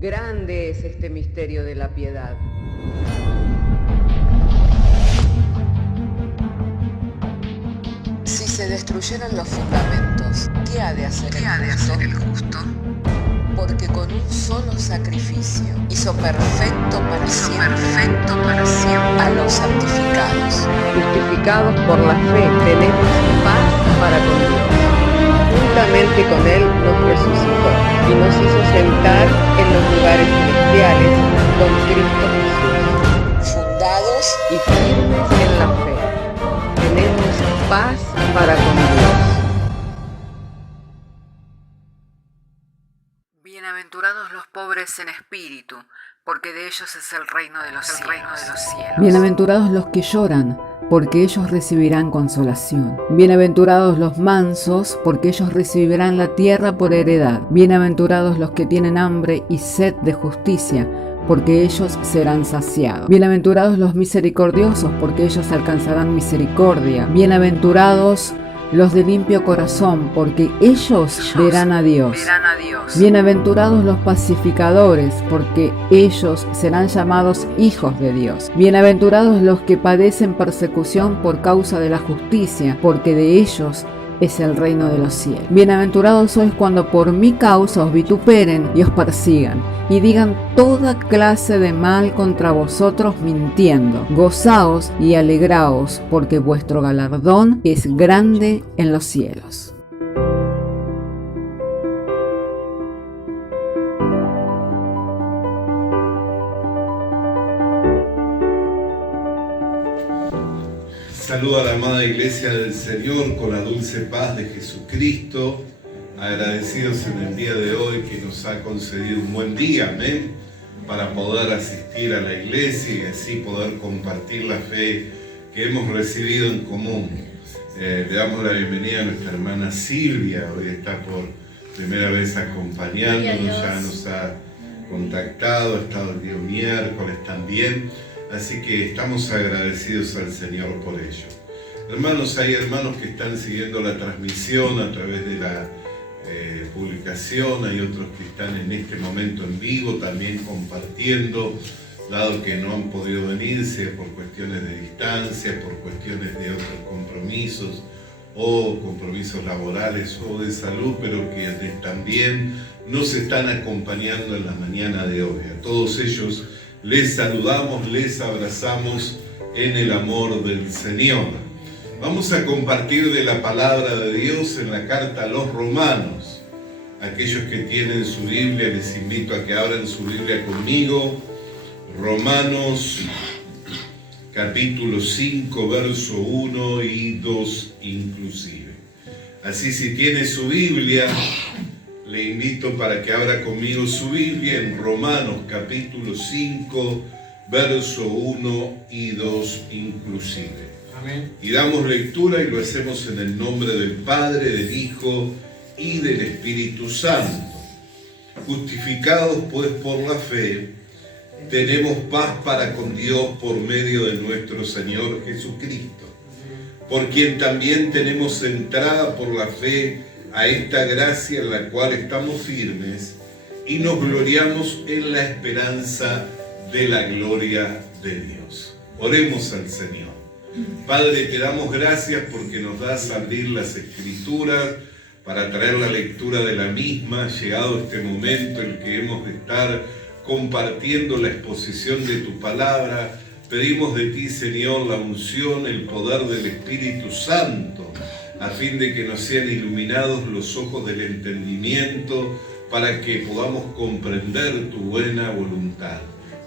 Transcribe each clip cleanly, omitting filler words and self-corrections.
Grande es este misterio de la piedad. Si se destruyeran los fundamentos, ¿qué ha de hacer el justo? Porque con un solo sacrificio hizo perfecto para siempre a los santificados. Justificados por la fe, tenemos paz para con Dios. Juntamente con Él nos resucitó y nos hizo sentar en los lugares celestiales con Cristo Jesús. Fundados Y firmes en la fe, tenemos paz para con Dios. Bienaventurados los pobres en espíritu, porque de ellos es el reino de los cielos. Bienaventurados los que lloran, porque ellos recibirán consolación. Bienaventurados los mansos, porque ellos recibirán la tierra por heredad. Bienaventurados los que tienen hambre y sed de justicia, porque ellos serán saciados. Bienaventurados los misericordiosos, porque ellos alcanzarán misericordia. Bienaventurados los de limpio corazón, porque ellos verán a Dios. Bienaventurados los pacificadores, porque ellos serán llamados hijos de Dios. Bienaventurados los que padecen persecución por causa de la justicia, porque de ellos es el reino de los cielos. Bienaventurados sois cuando por mi causa os vituperen y os persigan, y digan toda clase de mal contra vosotros mintiendo. Gozaos y alegraos, porque vuestro galardón es grande en los cielos. Saludo a la amada Iglesia del Señor con la dulce paz de Jesucristo, agradecidos en el día de hoy que nos ha concedido un buen día, amén, para poder asistir a la iglesia y así poder compartir la fe que hemos recibido en común. Le damos la bienvenida a nuestra hermana Silvia, hoy está por primera vez acompañándonos, ya nos ha contactado, ha estado el día miércoles también. Así que estamos agradecidos al Señor por ello. Hermanos, hay hermanos que están siguiendo la transmisión a través de la publicación, hay otros que están en este momento en vivo también compartiendo, dado que no han podido venir, sea por cuestiones de distancia, por cuestiones de otros compromisos o compromisos laborales o de salud, pero que también nos están acompañando en la mañana de hoy. A todos ellos les saludamos, les abrazamos en el amor del Señor. Vamos a compartir de la palabra de Dios en la carta a los Romanos. Aquellos que tienen su Biblia, les invito a que abran su Biblia conmigo. Romanos capítulo 5, verso 1 y 2 inclusive. Así, si tiene su Biblia, le invito para que abra conmigo su Biblia en Romanos capítulo 5, verso 1 y 2 inclusive. Amén. Y damos lectura y lo hacemos en el nombre del Padre, del Hijo y del Espíritu Santo. Justificados pues por la fe, tenemos paz para con Dios por medio de nuestro Señor Jesucristo, por quien también tenemos entrada por la fe a esta gracia en la cual estamos firmes y nos gloriamos en la esperanza de la gloria de Dios. Oremos al Señor. Padre, te damos gracias porque nos das a abrir las Escrituras para traer la lectura de la misma, llegado este momento en que hemos de estar compartiendo la exposición de tu palabra. Pedimos de ti, Señor, la unción, el poder del Espíritu Santo, a fin de que nos sean iluminados los ojos del entendimiento para que podamos comprender tu buena voluntad.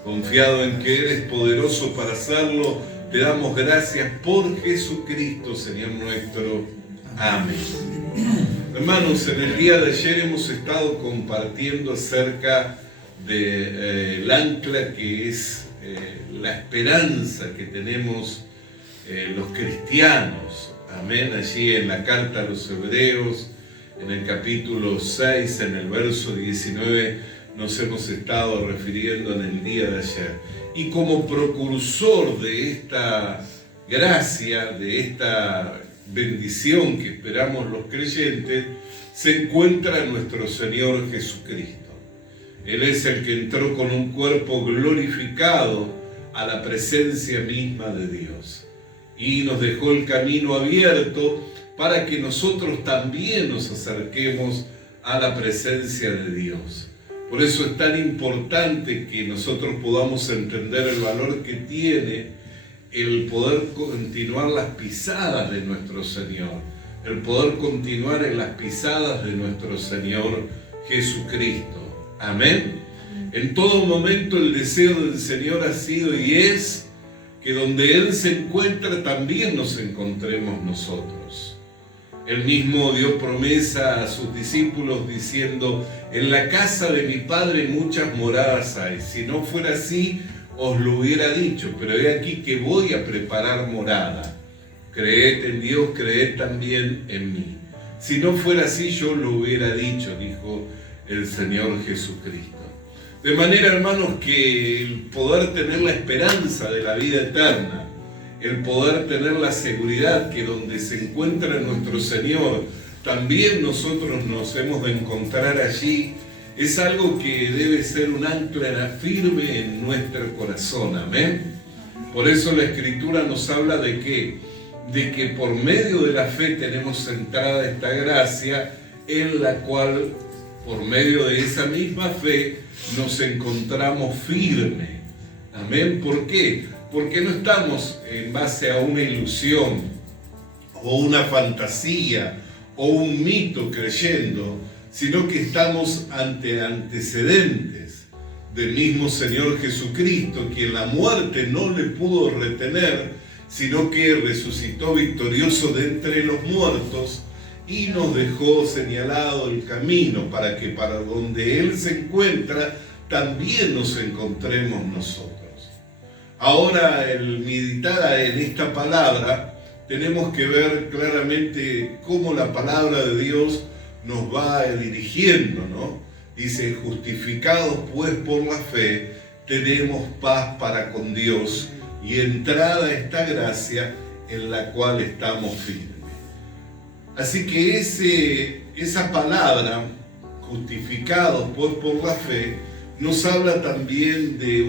Confiado en que eres poderoso para hacerlo, te damos gracias por Jesucristo, Señor nuestro. Amén. Hermanos, en el día de ayer hemos estado compartiendo acerca del ancla que es la esperanza que tenemos los cristianos. Amén, allí en la carta a los Hebreos, en el capítulo 6, en el verso 19, nos hemos estado refiriendo en el día de ayer. Y como precursor de esta gracia, de esta bendición que esperamos los creyentes, se encuentra nuestro Señor Jesucristo. Él es el que entró con un cuerpo glorificado a la presencia misma de Dios. Y nos dejó el camino abierto para que nosotros también nos acerquemos a la presencia de Dios. Por eso es tan importante que nosotros podamos entender el valor que tiene el poder continuar las pisadas de nuestro Señor, el poder continuar en las pisadas de nuestro Señor Jesucristo. Amén. En todo momento el deseo del Señor ha sido y es que donde Él se encuentra también nos encontremos nosotros. Él mismo dio promesa a sus discípulos diciendo: en la casa de mi Padre muchas moradas hay. Si no fuera así, os lo hubiera dicho, pero he aquí que voy a preparar morada. Creed en Dios, creed también en mí. Si no fuera así, yo lo hubiera dicho, dijo el Señor Jesucristo. De manera, hermanos, que el poder tener la esperanza de la vida eterna, el poder tener la seguridad que donde se encuentra nuestro Señor, también nosotros nos hemos de encontrar allí, es algo que debe ser un ancla firme en nuestro corazón. Amén. Por eso la Escritura nos habla de que por medio de la fe tenemos entrada a esta gracia, en la cual, por medio de esa misma fe, nos encontramos firmes. Amén. ¿Por qué? Porque no estamos en base a una ilusión o una fantasía o un mito creyendo, sino que estamos ante antecedentes del mismo Señor Jesucristo, quien la muerte no le pudo retener, sino que resucitó victorioso de entre los muertos y nos dejó señalado el camino para que para donde Él se encuentra también nos encontremos nosotros. Ahora, el meditar en esta palabra, tenemos que ver claramente cómo la palabra de Dios nos va dirigiendo, ¿no? Dice: justificados pues por la fe, tenemos paz para con Dios y entrada a esta gracia en la cual estamos firmes. Así que esa palabra, justificados pues por la fe, nos habla también de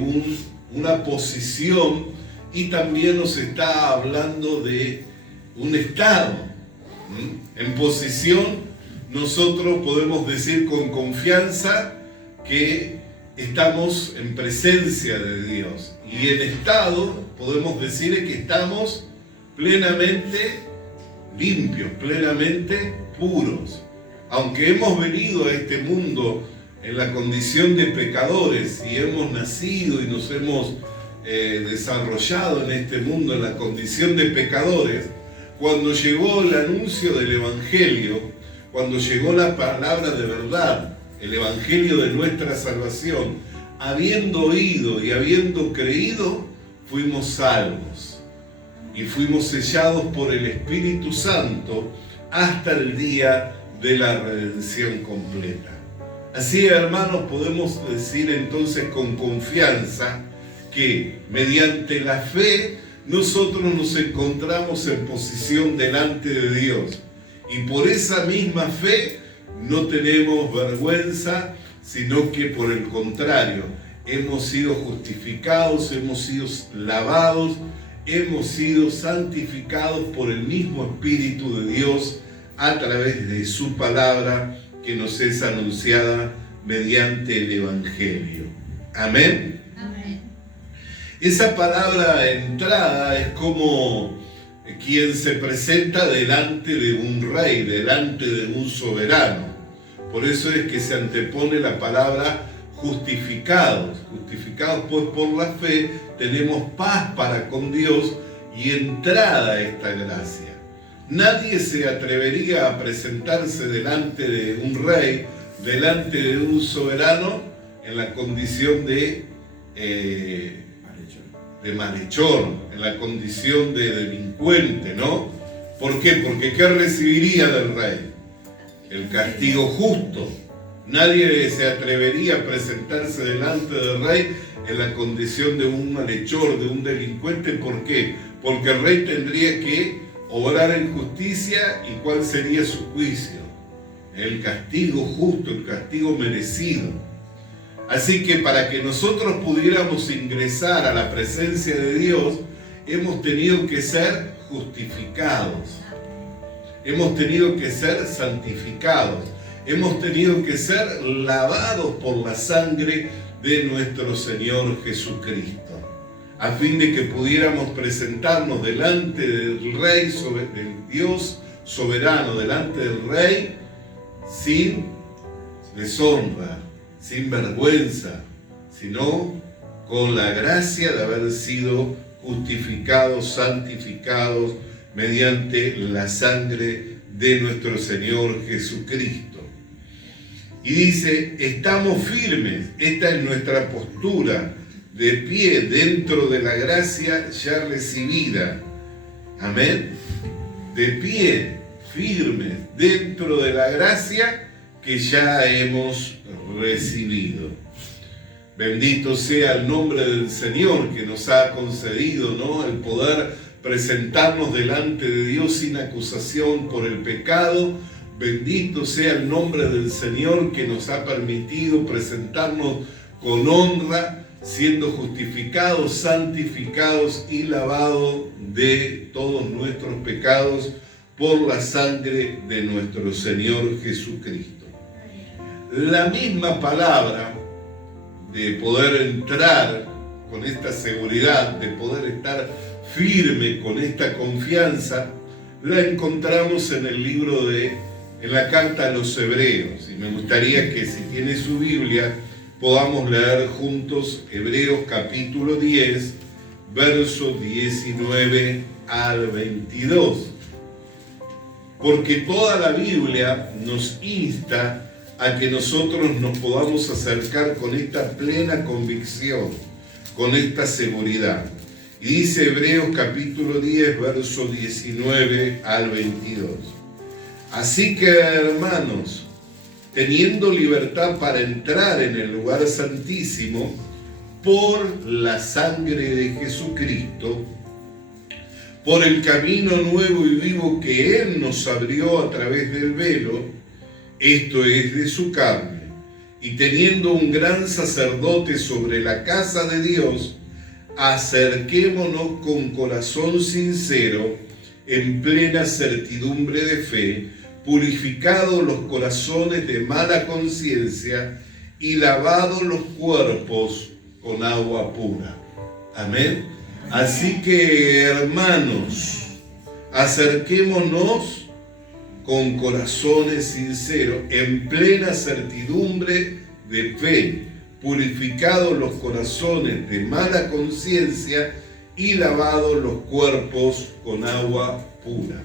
una posición y también nos está hablando de un estado. En posición, nosotros podemos decir con confianza que estamos en presencia de Dios. Y en estado podemos decir que estamos plenamente limpios, plenamente puros. Aunque hemos venido a este mundo en la condición de pecadores y hemos nacido y nos hemos desarrollado en este mundo en la condición de pecadores, cuando llegó el anuncio del Evangelio, cuando llegó la palabra de verdad, el Evangelio de nuestra salvación, habiendo oído y habiendo creído, fuimos salvos y fuimos sellados por el Espíritu Santo hasta el día de la redención completa. Así, hermanos, podemos decir entonces con confianza que mediante la fe nosotros nos encontramos en posición delante de Dios. Y por esa misma fe no tenemos vergüenza, sino que por el contrario, hemos sido justificados, hemos sido lavados, hemos sido santificados por el mismo Espíritu de Dios a través de su palabra que nos es anunciada mediante el Evangelio. Amén. Amén. Esa palabra entrada es como quien se presenta delante de un rey, delante de un soberano. Por eso es que se antepone la palabra justificados. Justificados pues por la fe, tenemos paz para con Dios y entrada a esta gracia. Nadie se atrevería a presentarse delante de un rey, delante de un soberano, en la condición de malhechor, en la condición de delincuente, ¿no? ¿Por qué? Porque ¿qué recibiría del rey? El castigo justo. Nadie se atrevería a presentarse delante del rey en la condición de un malhechor, de un delincuente. ¿Por qué? Porque el rey tendría que obrar en justicia. ¿Y cuál sería su juicio? El castigo justo, el castigo merecido. Así que para que nosotros pudiéramos ingresar a la presencia de Dios, hemos tenido que ser justificados, hemos tenido que ser santificados, hemos tenido que ser lavados por la sangre de nuestro Señor Jesucristo, a fin de que pudiéramos presentarnos delante del Rey, del Dios soberano, delante del Rey, sin deshonra, sin vergüenza, sino con la gracia de haber sido justificados, santificados mediante la sangre de nuestro Señor Jesucristo. Y dice, estamos firmes, esta es nuestra postura, de pie dentro de la gracia ya recibida. Amén. De pie, firmes dentro de la gracia que ya hemos recibido. Bendito sea el nombre del Señor que nos ha concedido, ¿no?, el poder presentarnos delante de Dios sin acusación por el pecado. Bendito sea el nombre del Señor que nos ha permitido presentarnos con honra, siendo justificados, santificados y lavados de todos nuestros pecados por la sangre de nuestro Señor Jesucristo. La misma palabra de poder entrar con esta seguridad, de poder estar firme con esta confianza, la encontramos en el libro en la carta a los Hebreos. Y me gustaría que, si tiene su Biblia, podamos leer juntos Hebreos capítulo 10, versos 19 al 22. Porque toda la Biblia nos insta a que nosotros nos podamos acercar con esta plena convicción, con esta seguridad. Y dice Hebreos capítulo 10, verso 19 al 22. Así que, hermanos, teniendo libertad para entrar en el lugar santísimo por la sangre de Jesucristo, por el camino nuevo y vivo que Él nos abrió a través del velo, esto es, de su carne, y teniendo un gran sacerdote sobre la casa de Dios, acerquémonos con corazón sincero, en plena certidumbre de fe, purificados los corazones de mala conciencia y lavados los cuerpos con agua pura. Amén. Así que, hermanos, acerquémonos con corazones sinceros, en plena certidumbre de fe, purificados los corazones de mala conciencia y lavados los cuerpos con agua pura.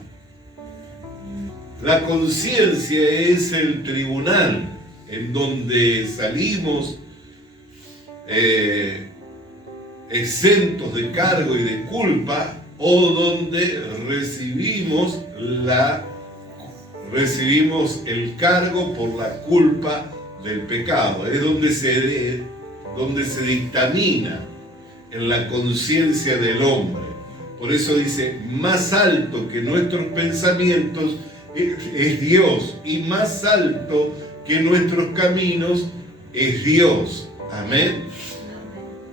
La conciencia es el tribunal en donde salimos exentos de cargo y de culpa, o donde recibimos el cargo por la culpa del pecado. Es donde se dictamina en la conciencia del hombre. Por eso dice, más alto que nuestros pensamientos es Dios, y más alto que nuestros caminos es Dios. Amén.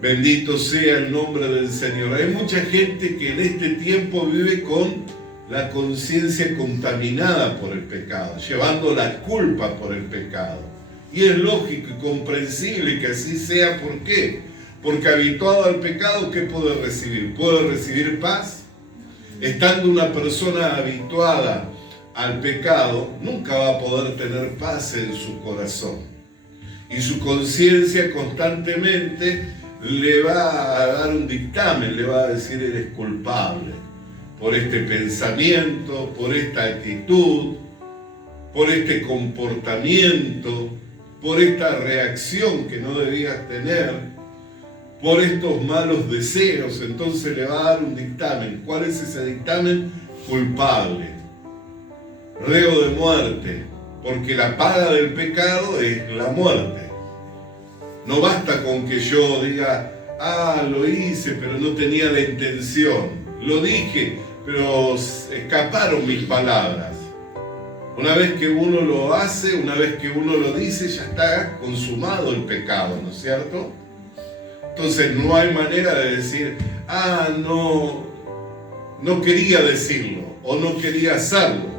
Bendito sea el nombre del Señor. Hay mucha gente que en este tiempo vive con la conciencia contaminada por el pecado, llevando la culpa por el pecado. Y es lógico y comprensible que así sea. ¿Por qué? Porque habituado al pecado, ¿qué puede recibir? ¿Puede recibir paz? Estando una persona habituada al pecado, nunca va a poder tener paz en su corazón. Y su conciencia constantemente le va a dar un dictamen, le va a decir, eres culpable por este pensamiento, por esta actitud, por este comportamiento, por esta reacción que no debías tener, por estos malos deseos. Entonces le va a dar un dictamen. ¿Cuál es ese dictamen? Culpable, reo de muerte, porque la paga del pecado es la muerte. No basta con que yo diga, lo hice, pero no tenía la intención. Lo dije, pero escaparon mis palabras. Una vez que uno lo hace, una vez que uno lo dice, ya está consumado el pecado, ¿no es cierto? Entonces no hay manera de decir, no quería decirlo o no quería hacerlo.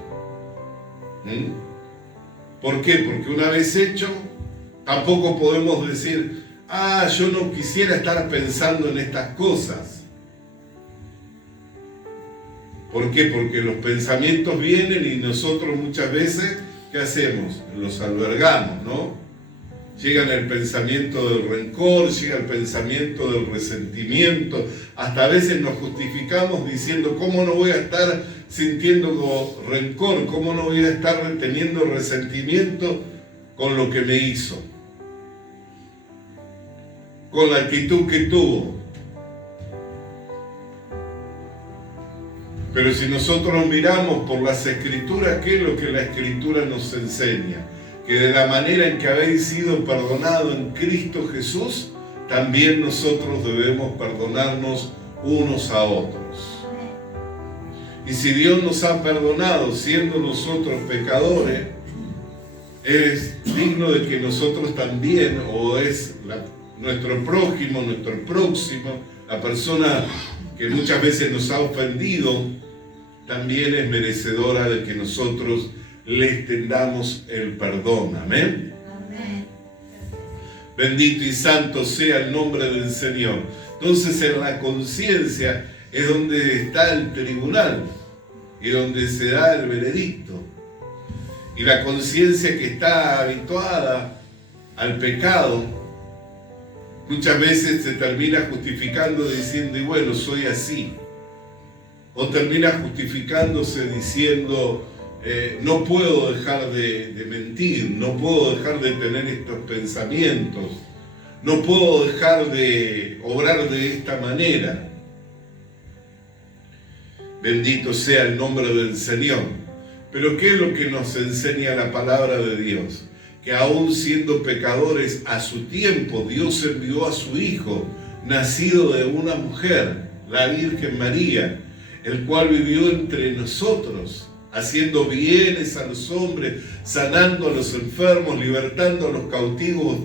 ¿Por qué? Porque una vez hecho, tampoco podemos decir, yo no quisiera estar pensando en estas cosas. ¿Por qué? Porque los pensamientos vienen y nosotros muchas veces, ¿qué hacemos? Los albergamos, ¿no? Llega el pensamiento del rencor, llega el pensamiento del resentimiento, hasta a veces nos justificamos diciendo, ¿cómo no voy a estar sintiendo rencor? ¿Cómo no voy a estar teniendo resentimiento con lo que me hizo? Con la actitud que tuvo. Pero si nosotros miramos por las Escrituras, ¿qué es lo que la Escritura nos enseña? Que de la manera en que habéis sido perdonados en Cristo Jesús, también nosotros debemos perdonarnos unos a otros. Y si Dios nos ha perdonado siendo nosotros pecadores, es digno de que nosotros también, o es nuestro prójimo, nuestro próximo, la persona que muchas veces nos ha ofendido, también es merecedora de que nosotros le extendamos el perdón. Amén. Amén. Bendito y santo sea el nombre del Señor. Entonces en la conciencia es donde está el tribunal y donde se da el veredicto. Y la conciencia que está habituada al pecado, muchas veces se termina justificando diciendo, y bueno, soy así. O termina justificándose diciendo, no puedo dejar de mentir, no puedo dejar de tener estos pensamientos, no puedo dejar de obrar de esta manera. Bendito sea el nombre del Señor. Pero ¿qué es lo que nos enseña la palabra de Dios? Que aún siendo pecadores a su tiempo, Dios envió a su Hijo, nacido de una mujer, la Virgen María, el cual vivió entre nosotros, haciendo bienes a los hombres, sanando a los enfermos, libertando a los cautivos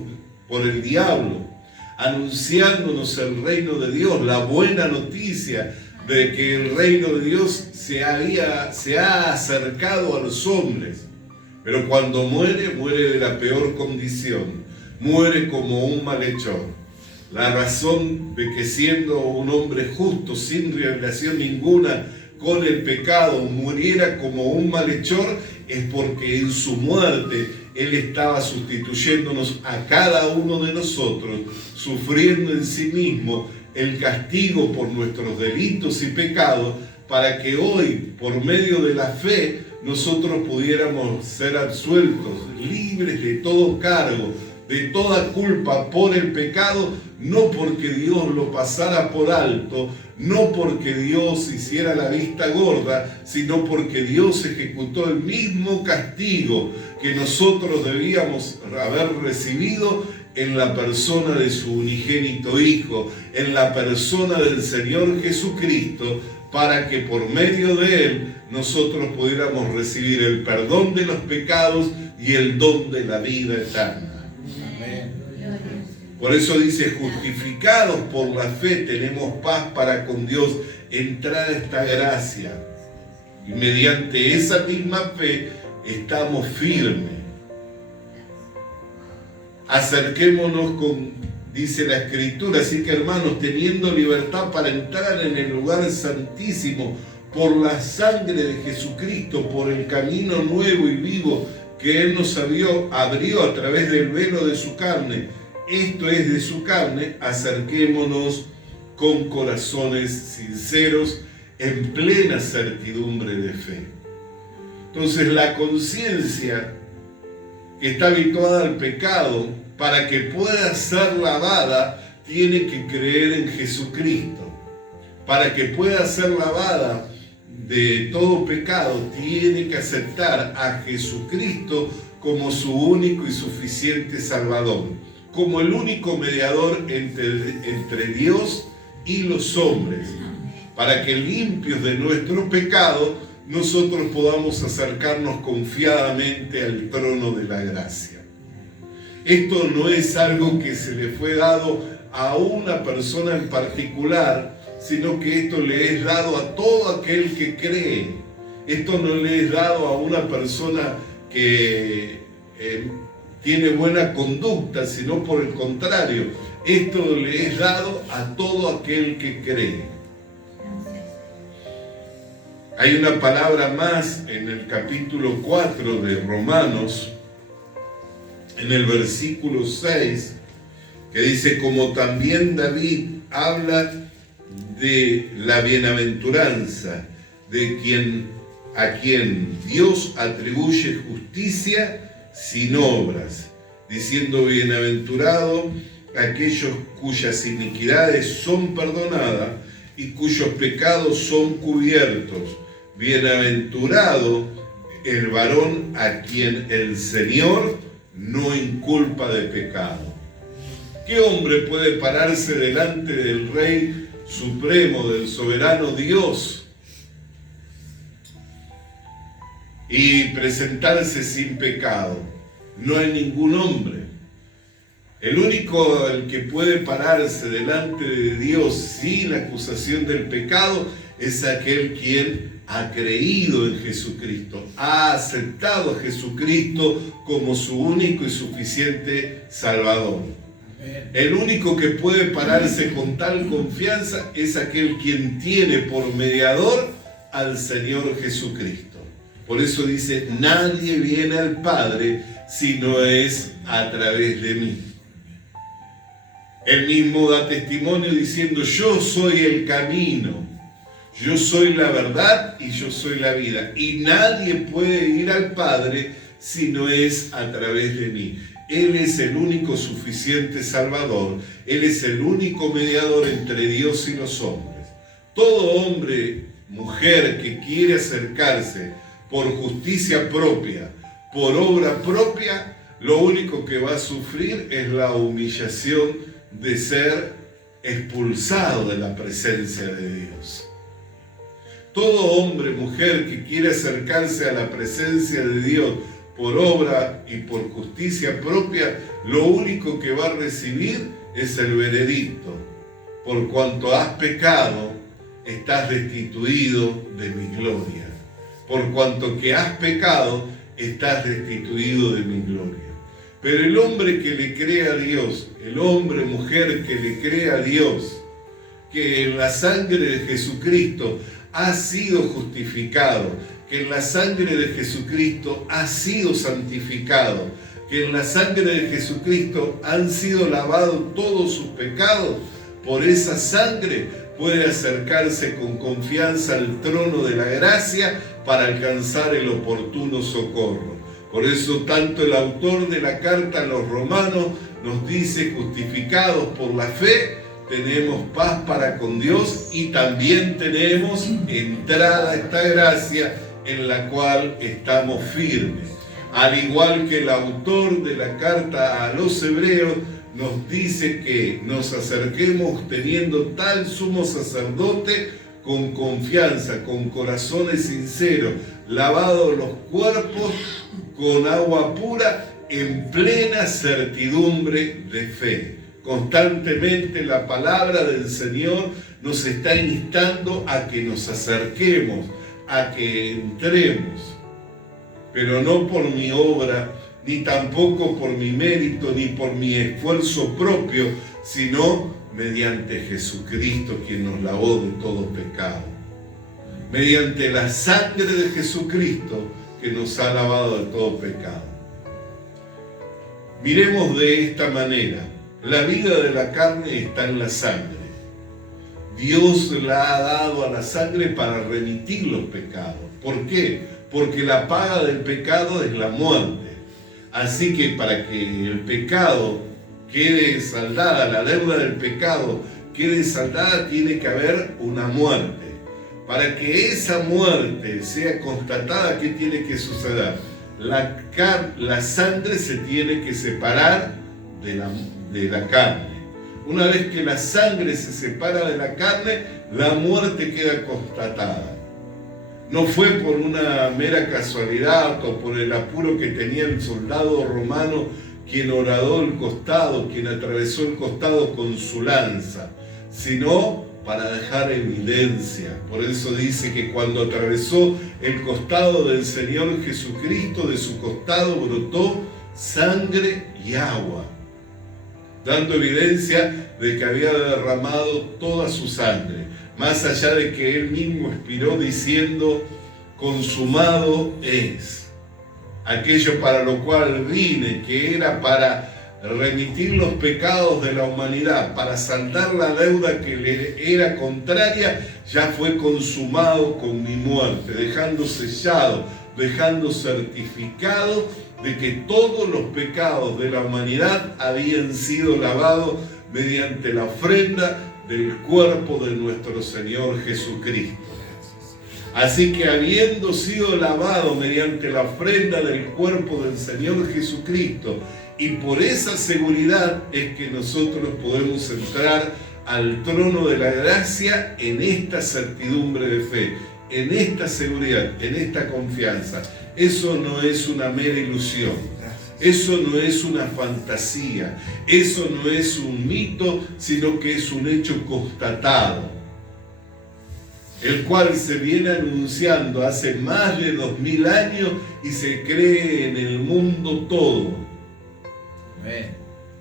por el diablo, anunciándonos el reino de Dios, la buena noticia de que el reino de Dios se ha acercado a los hombres. Pero cuando muere de la peor condición, muere como un malhechor. La razón de que siendo un hombre justo, sin relación ninguna con el pecado, muriera como un malhechor, es porque en su muerte Él estaba sustituyéndonos a cada uno de nosotros, sufriendo en sí mismo el castigo por nuestros delitos y pecados, para que hoy, por medio de la fe, nosotros pudiéramos ser absueltos, libres de todo cargo, de toda culpa por el pecado, no porque Dios lo pasara por alto, no porque Dios hiciera la vista gorda, sino porque Dios ejecutó el mismo castigo que nosotros debíamos haber recibido en la persona de su unigénito Hijo, en la persona del Señor Jesucristo, para que por medio de Él nosotros pudiéramos recibir el perdón de los pecados y el don de la vida eterna. Amén. Por eso dice, justificados por la fe tenemos paz para con Dios, entrar a esta gracia. Y mediante esa misma fe estamos firmes. Acerquémonos dice la Escritura, así que hermanos, teniendo libertad para entrar en el lugar santísimo por la sangre de Jesucristo, por el camino nuevo y vivo que Él nos abrió a través del velo de su carne, esto es de su carne, acerquémonos con corazones sinceros, en plena certidumbre de fe. Entonces la conciencia que está habituada al pecado, para que pueda ser lavada, tiene que creer en Jesucristo. Para que pueda ser lavada de todo pecado, tiene que aceptar a Jesucristo como su único y suficiente Salvador, como el único mediador entre Dios y los hombres, para que limpios de nuestro pecado nosotros podamos acercarnos confiadamente al trono de la gracia. Esto no es algo que se le fue dado a una persona en particular, sino que esto le es dado a todo aquel que cree. Esto no le es dado a una persona que tiene buena conducta, sino por el contrario, esto le es dado a todo aquel que cree. Hay una palabra más en el capítulo 4 de Romanos, en el versículo 6, que dice: como también David habla de la bienaventuranza, a quien Dios atribuye justicia sin obras, diciendo: bienaventurado aquellos cuyas iniquidades son perdonadas y cuyos pecados son cubiertos. Bienaventurado el varón a quien el Señor no inculpa de pecado. ¿Qué hombre puede pararse delante del Rey Supremo, del soberano Dios, y presentarse sin pecado? No hay ningún hombre. El único que puede pararse delante de Dios sin acusación del pecado es aquel quien ha creído en Jesucristo, ha aceptado a Jesucristo como su único y suficiente Salvador. El único que puede pararse con tal confianza es aquel quien tiene por mediador al Señor Jesucristo. Por eso dice: nadie viene al Padre si no es a través de mí. Él mismo da testimonio diciendo: yo soy el camino, yo soy la verdad y yo soy la vida. Y nadie puede ir al Padre si no es a través de mí. Él es el único suficiente Salvador. Él es el único mediador entre Dios y los hombres. Todo hombre, mujer que quiere acercarse por justicia propia, por obra propia, lo único que va a sufrir es la humillación de ser expulsado de la presencia de Dios. Todo hombre, mujer que quiere acercarse a la presencia de Dios por obra y por justicia propia, lo único que va a recibir es el veredicto: por cuanto has pecado, estás destituido de mi gloria. Por cuanto que has pecado, estás destituido de mi gloria. Pero el hombre que le cree a Dios, el hombre, mujer que le cree a Dios, que en la sangre de Jesucristo ha sido justificado, que en la sangre de Jesucristo ha sido santificado, que en la sangre de Jesucristo han sido lavados todos sus pecados, por esa sangre puede acercarse con confianza al trono de la gracia para alcanzar el oportuno socorro. Por eso tanto el autor de la carta a los romanos nos dice: justificados por la fe, tenemos paz para con Dios y también tenemos entrada a esta gracia en la cual estamos firmes. Al igual que el autor de la carta a los hebreos nos dice que nos acerquemos teniendo tal sumo sacerdote con confianza, con corazones sinceros, lavados los cuerpos con agua pura, en plena certidumbre de fe. Constantemente la palabra del Señor nos está instando a que nos acerquemos, a que entremos, pero no por mi obra, ni tampoco por mi mérito, ni por mi esfuerzo propio, sino mediante Jesucristo, quien nos lavó de todo pecado. Mediante la sangre de Jesucristo, que nos ha lavado de todo pecado. Miremos de esta manera: la vida de la carne está en la sangre. Dios la ha dado a la sangre para remitir los pecados. ¿Por qué? Porque la paga del pecado es la muerte. Así que para que el pecado quede saldada, la deuda del pecado quede saldada, tiene que haber una muerte. Para que esa muerte sea constatada, ¿qué tiene que suceder? La sangre se tiene que separar de la carne. Una vez que la sangre se separa de la carne, la muerte queda constatada. No fue por una mera casualidad o por el apuro que tenía el soldado romano quien horadó el costado, quien atravesó el costado con su lanza, sino para dejar evidencia. Por eso dice que cuando atravesó el costado del Señor Jesucristo, de su costado brotó sangre y agua, dando evidencia de que había derramado toda su sangre, más allá de que él mismo expiró diciendo: consumado es. Aquello para lo cual vine, que era para remitir los pecados de la humanidad, para saldar la deuda que le era contraria, ya fue consumado con mi muerte, dejando sellado, dejando certificado de que todos los pecados de la humanidad habían sido lavados mediante la ofrenda del cuerpo de nuestro Señor Jesucristo. Así que habiendo sido lavado mediante la ofrenda del cuerpo del Señor Jesucristo, y por esa seguridad es que nosotros podemos entrar al trono de la gracia en esta certidumbre de fe, en esta seguridad, en esta confianza. Eso no es una mera ilusión, eso no es una fantasía, eso no es un mito, sino que es un hecho constatado, el cual se viene anunciando hace más de 2000 años y se cree en el mundo todo. Amén.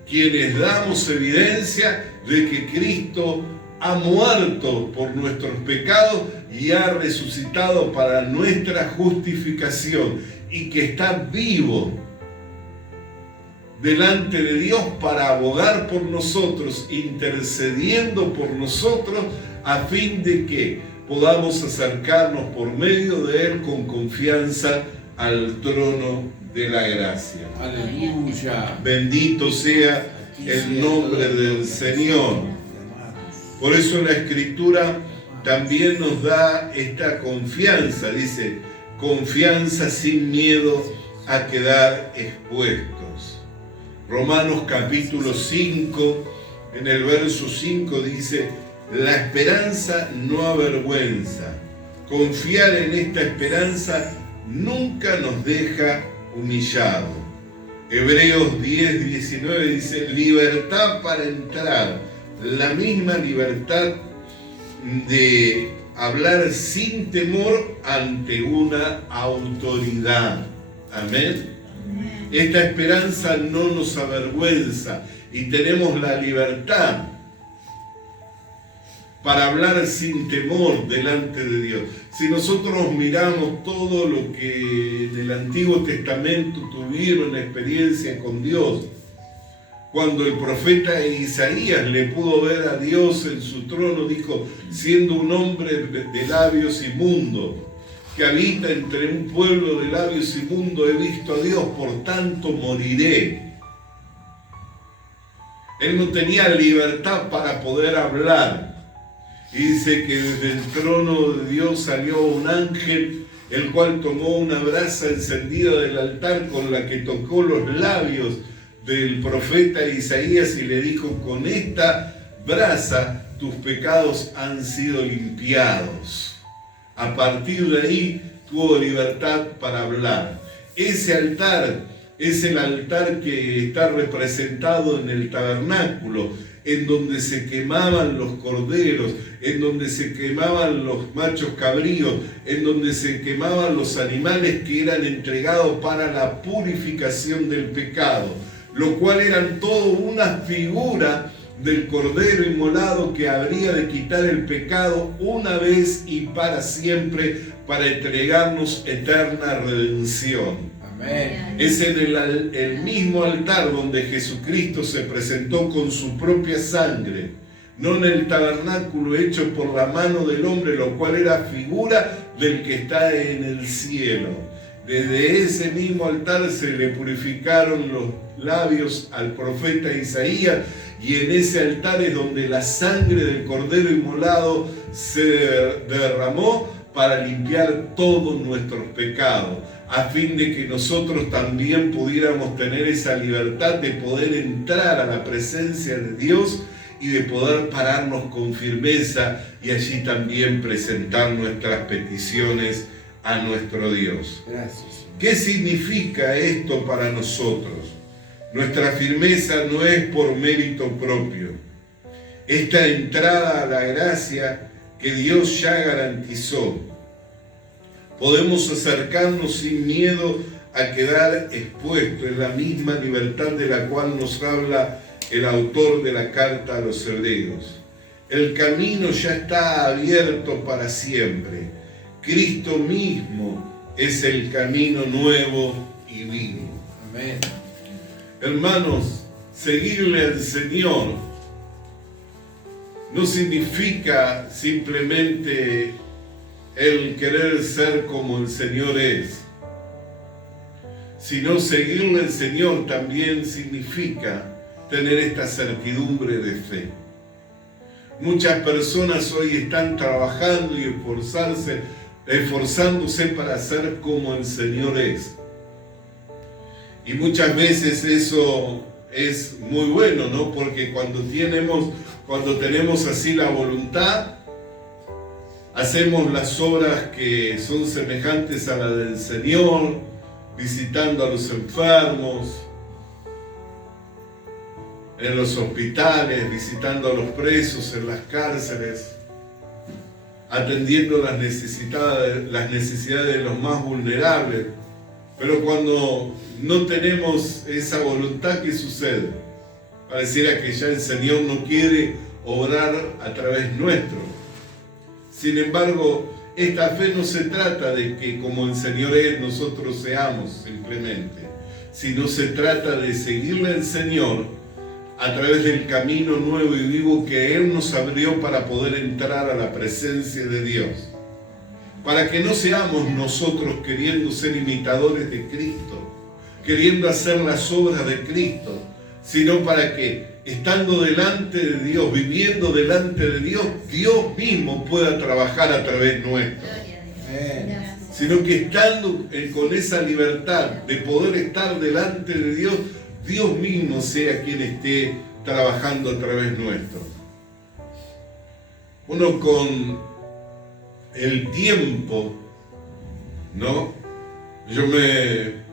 Quienes damos evidencia de que Cristo ha muerto por nuestros pecados y ha resucitado para nuestra justificación y que está vivo delante de Dios para abogar por nosotros, intercediendo por nosotros, a fin de que podamos acercarnos por medio de Él con confianza al trono de la gracia. Aleluya. Bendito sea el nombre del Señor. Por eso la Escritura también nos da esta confianza. Dice, confianza sin miedo a quedar expuestos. Romanos capítulo 5, en el verso 5 dice: la esperanza no avergüenza. Confiar en esta esperanza nunca nos deja humillados. Hebreos 10, 19 dice: libertad para entrar, la misma libertad de hablar sin temor ante una autoridad. Amén. Esta esperanza no nos avergüenza y tenemos la libertad para hablar sin temor delante de Dios. Si nosotros miramos todo lo que en el Antiguo Testamento tuvieron experiencia con Dios, cuando el profeta Isaías le pudo ver a Dios en su trono, dijo: siendo un hombre de labios inmundos, que habita entre un pueblo de labios inmundos, he visto a Dios, por tanto moriré. Él no tenía libertad para poder hablar. Y dice que desde el trono de Dios salió un ángel, el cual tomó una brasa encendida del altar con la que tocó los labios del profeta Isaías y le dijo: con esta brasa tus pecados han sido limpiados. A partir de ahí tuvo libertad para hablar. Ese altar es el altar que está representado en el tabernáculo, en donde se quemaban los corderos, en donde se quemaban los machos cabríos, en donde se quemaban los animales que eran entregados para la purificación del pecado, lo cual eran todo una figura del cordero inmolado que habría de quitar el pecado una vez y para siempre, para entregarnos eterna redención. Amén. Es en el mismo altar donde Jesucristo se presentó con su propia sangre, no en el tabernáculo hecho por la mano del hombre, lo cual era figura del que está en el cielo. Desde ese mismo altar se le purificaron los labios al profeta Isaías, y en ese altar es donde la sangre del cordero inmolado se derramó para limpiar todos nuestros pecados, a fin de que nosotros también pudiéramos tener esa libertad de poder entrar a la presencia de Dios y de poder pararnos con firmeza y allí también presentar nuestras peticiones a nuestro Dios. Gracias. ¿Qué significa esto para nosotros? Nuestra firmeza no es por mérito propio. Esta entrada a la gracia que Dios ya garantizó. Podemos acercarnos sin miedo a quedar expuestos en la misma libertad de la cual nos habla el autor de la carta a los Hebreos. El camino ya está abierto para siempre. Cristo mismo es el camino nuevo y vivo. Amén. Hermanos, seguirle al Señor no significa simplemente el querer ser como el Señor es, sino seguirle al Señor también significa tener esta certidumbre de fe. Muchas personas hoy están trabajando y esforzándose para ser como el Señor es. Y muchas veces eso es muy bueno, ¿no? Porque cuando tenemos así la voluntad, hacemos las obras que son semejantes a la del Señor, visitando a los enfermos, en los hospitales, visitando a los presos en las cárceles, atendiendo las necesidades de los más vulnerables. Pero cuando no tenemos esa voluntad, ¿qué sucede? Pareciera que ya el Señor no quiere obrar a través nuestro. Sin embargo, esta fe no se trata de que como el Señor es, nosotros seamos simplemente, sino se trata de seguirle al Señor a través del camino nuevo y vivo que Él nos abrió para poder entrar a la presencia de Dios. Para que no seamos nosotros queriendo ser imitadores de Cristo, queriendo hacer las obras de Cristo, sino para que, estando delante de Dios, viviendo delante de Dios, Dios mismo pueda trabajar a través nuestro. Sino que estando con esa libertad de poder estar delante de Dios, Dios mismo sea quien esté trabajando a través nuestro. Uno con el tiempo, ¿no?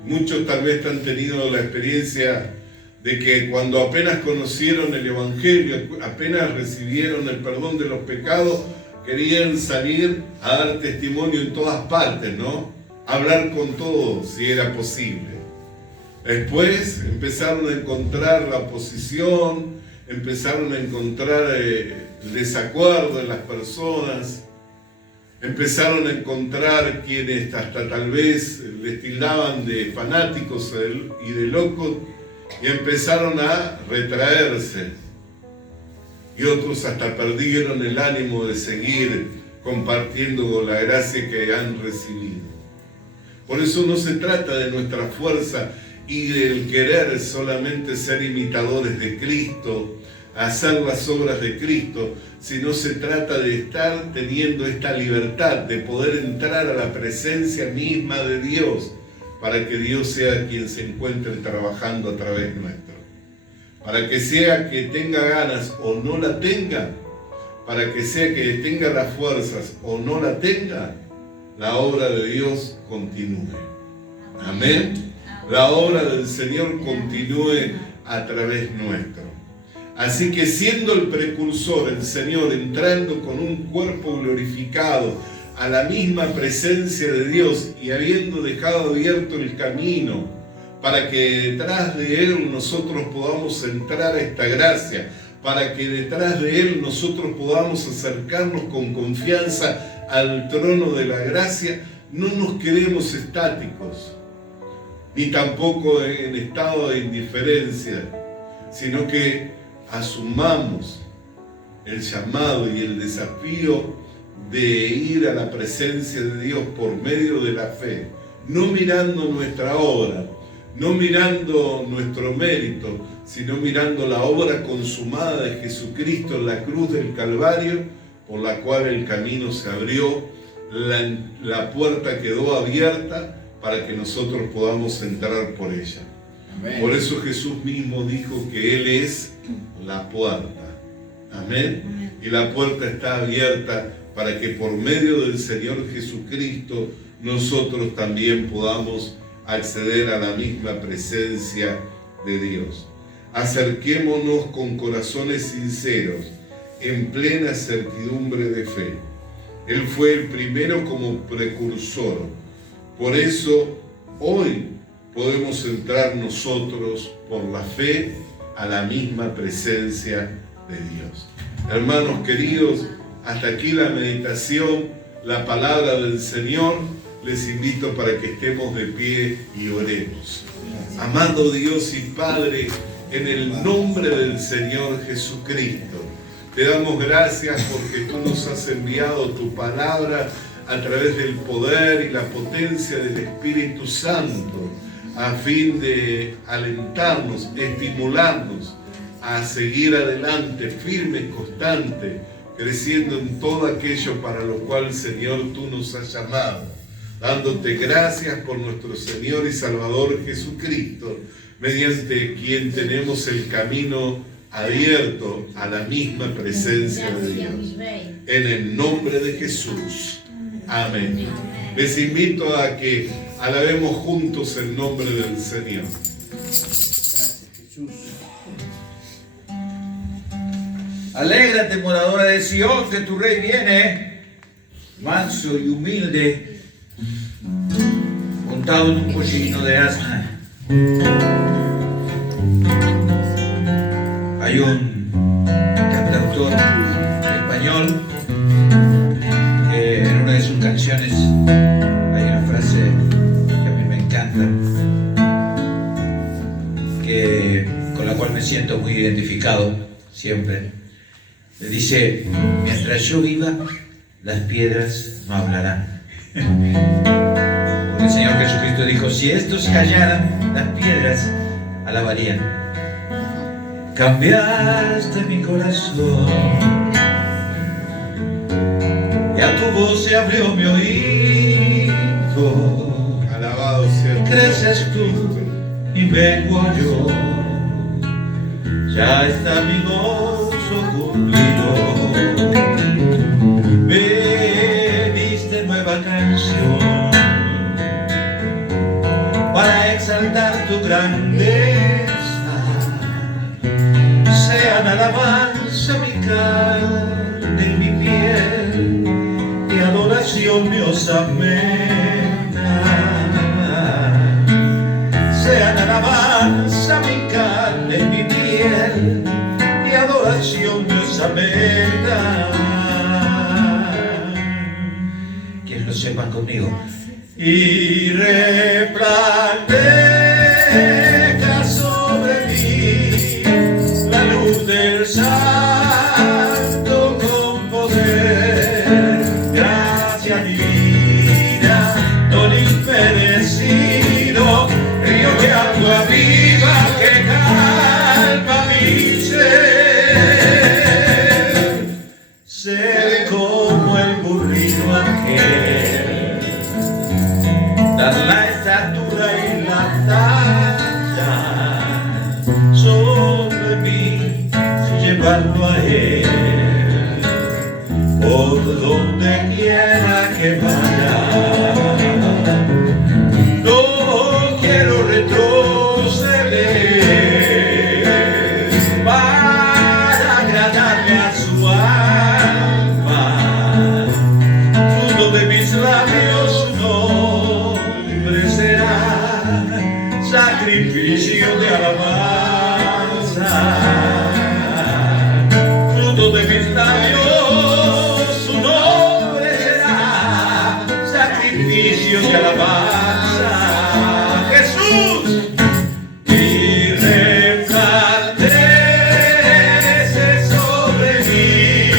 Muchos tal vez han tenido la experiencia de que cuando apenas conocieron el Evangelio, apenas recibieron el perdón de los pecados, querían salir a dar testimonio en todas partes, ¿no? Hablar con todos si era posible. Después empezaron a encontrar la oposición, empezaron a encontrar el desacuerdo en las personas, empezaron a encontrar quienes hasta tal vez les tildaban de fanáticos y de locos, y empezaron a retraerse. Y otros hasta perdieron el ánimo de seguir compartiendo la gracia que han recibido. Por eso no se trata de nuestra fuerza y del querer solamente ser imitadores de Cristo, hacer las obras de Cristo, sino se trata de estar teniendo esta libertad de poder entrar a la presencia misma de Dios, para que Dios sea quien se encuentre trabajando a través nuestro. Para que sea que tenga ganas o no la tenga, para que sea que tenga las fuerzas o no la tenga, la obra de Dios continúe. Amén. La obra del Señor continúe a través nuestro. Así que siendo el precursor, el Señor, entrando con un cuerpo glorificado a la misma presencia de Dios y habiendo dejado abierto el camino para que detrás de Él nosotros podamos entrar a esta gracia, para que detrás de Él nosotros podamos acercarnos con confianza al trono de la gracia, no nos quedemos estáticos, ni tampoco en estado de indiferencia, sino que asumamos el llamado y el desafío de ir a la presencia de Dios por medio de la fe, no mirando nuestra obra, no mirando nuestro mérito, sino mirando la obra consumada de Jesucristo en la cruz del Calvario, por la cual el camino se abrió, la puerta quedó abierta para que nosotros podamos entrar por ella. Amén. Por eso Jesús mismo dijo que Él es la puerta. Amén. Y la puerta está abierta para que por medio del Señor Jesucristo nosotros también podamos acceder a la misma presencia de Dios. Acerquémonos con corazones sinceros, en plena certidumbre de fe. Él fue el primero como precursor. Por eso, hoy podemos entrar nosotros por la fe a la misma presencia de Dios. Hermanos queridos, hasta aquí la meditación, la palabra del Señor. Les invito para que estemos de pie y oremos. Amado Dios y Padre, en el nombre del Señor Jesucristo, te damos gracias porque tú nos has enviado tu palabra a través del poder y la potencia del Espíritu Santo, a fin de alentarnos, estimularnos a seguir adelante, firme, constante, creciendo en todo aquello para lo cual, Señor, tú nos has llamado, dándote gracias por nuestro Señor y Salvador Jesucristo, mediante quien tenemos el camino abierto a la misma presencia de Dios. En el nombre de Jesús. Amén. Les invito a que alabemos juntos el nombre del Señor. Gracias, Jesús. Alégrate, moradora de Sion, que tu rey viene, manso y humilde, montado en un pollino de asna. Hay un cantautor español que en una de sus canciones hay una frase que a mí me encanta, con la cual me siento muy identificado siempre. Le dice: mientras yo viva, las piedras no hablarán. Porque el Señor Jesucristo dijo: si estos callaran, las piedras alabarían. Cambiaste mi corazón y a tu voz se abrió mi oído. Alabado sea tu Creces tú y vengo yo, ya está mi gozo cumplido. Me diste nueva canción para exaltar tu grandeza. Sean alabanza mi carne y mi piel, y adoración mi osamenta. Sean alabanza mi carne y mi piel, y adoración mi osamenta. Quienes lo sepan conmigo. Y resplandezca sobre mí la luz del santo con poder, gracia divina, don inmerecido, río de agua viva que calma mi ser. Ser como el burrito aquel, dar la estatura y la talla sobre mí, llevarlo a él por donde quiera que vaya. No quiero retroceder para agradarle a su alma. Fruto de mis labios su nombre será, sacrificio de alabanza. Fruto de mis labios su nombre será, sacrificio de alabanza. Jesús. Y resplandece sobre mí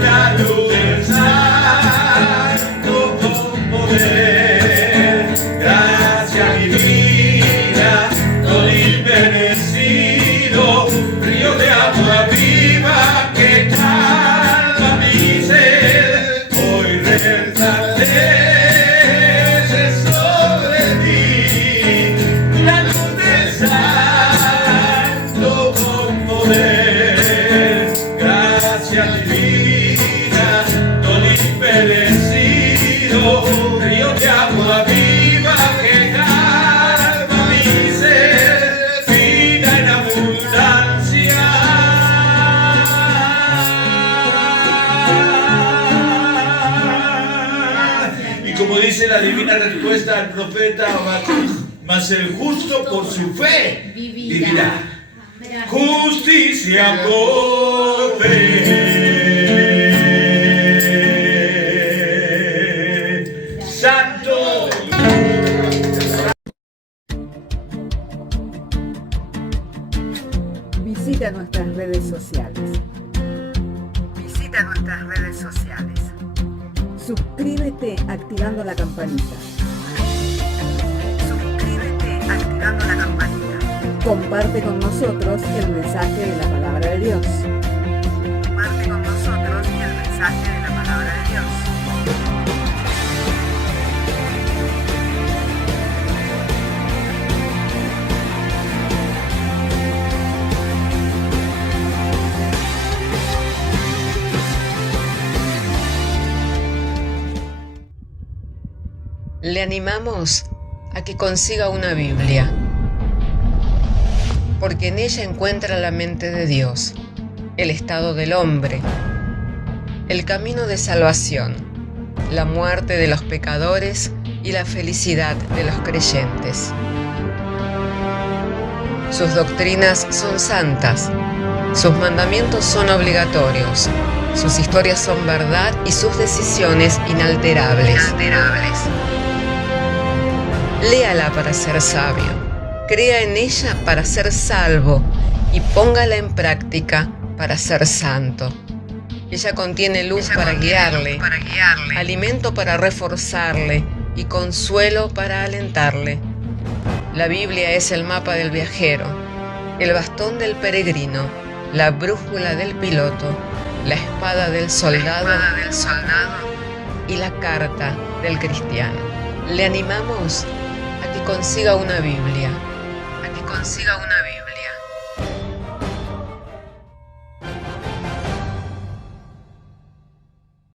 la luz del santo con poder, gracia divina, don inmerecido, río de agua viva que calma mi sed. Hoy resplandece gracia divina, don imperecido, río de agua viva que calma mi sed, vida en abundancia. Y como dice la divina respuesta al profeta Habacuc, mas el justo por su fe vivirá. Justicia por fe. Santo. Visita nuestras redes sociales. Visita nuestras redes sociales. Suscríbete activando la campanita. Suscríbete activando la campanita. Comparte con nosotros el mensaje de la palabra de Dios. Comparte con nosotros el mensaje de la palabra de Dios. Le animamos a que consiga una Biblia, porque en ella encuentra la mente de Dios, el estado del hombre, el camino de salvación, la muerte de los pecadores y la felicidad de los creyentes. Sus doctrinas son santas, sus mandamientos son obligatorios, sus historias son verdad y sus decisiones inalterables. Léala para ser sabio, crea en ella para ser salvo y póngala en práctica para ser santo. Ella contiene luz para guiarle, alimento para reforzarle y consuelo para alentarle. La Biblia es el mapa del viajero, el bastón del peregrino, la brújula del piloto, la espada del soldado y la carta del cristiano. Le animamos a que consiga una Biblia,